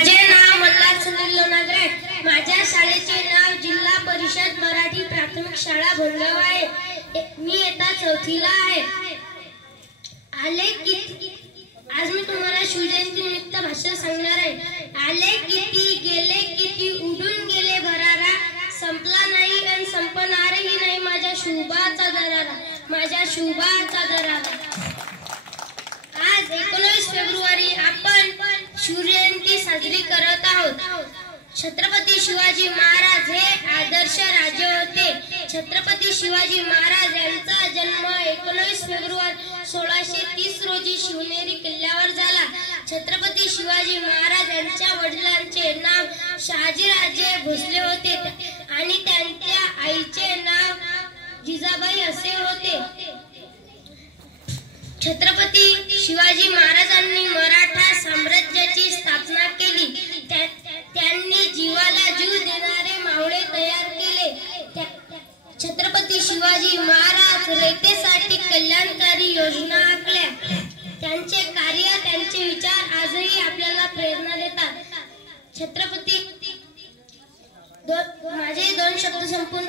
माझे नाव मल्हार सुनील लोणाद्रे. माझ्या शाळेचे नाव जिल्हा परिषद मराठी प्राथमिक शाळा भोंगाव आहे. मी इयत्ता 4थीला आहे. आज मी तुम्हाला शिवजयंती निमित्त भाषण सांगणार आहे. आले किती गेले किती उडून गेले भरारा, संपला नाही आणि संपणारही नाही माझ्या शुभाचा दरारा, माझ्या शुभाचा दरारा. आज 19 फेब्रुवारी आपण शिवजयंती साजरी करत आहोत. छत्रपती शिवाजी महाराज हे आदर्श राजे होते. छत्रपती शिवाजी महाराज यांचा जन्म 19 फेब्रुवारी 1630 रोजी शिवनेरी किल्ल्यावर झाला. छत्रपती शिवाजी महाराज यांच्या वडिलांचे नाव शहाजीराजे भोसले होते आणि त्यांच्या आईचे नाव जिजाबाई असे होते. छत्रपती शिवाजी महाराजांनी मराठा साम्राज्याची स्थापना केली. त्यांनी जीवाला जीव देणारे मावळे तयार केले. छत्रपती शिवाजी महाराज रयतेसाठी कल्याणकारी योजना आखल्या. त्यांचे कार्य, त्यांचे विचार आजही आपल्याला प्रेरणा देतात. छत्रपती माझे 2 शब्द संपून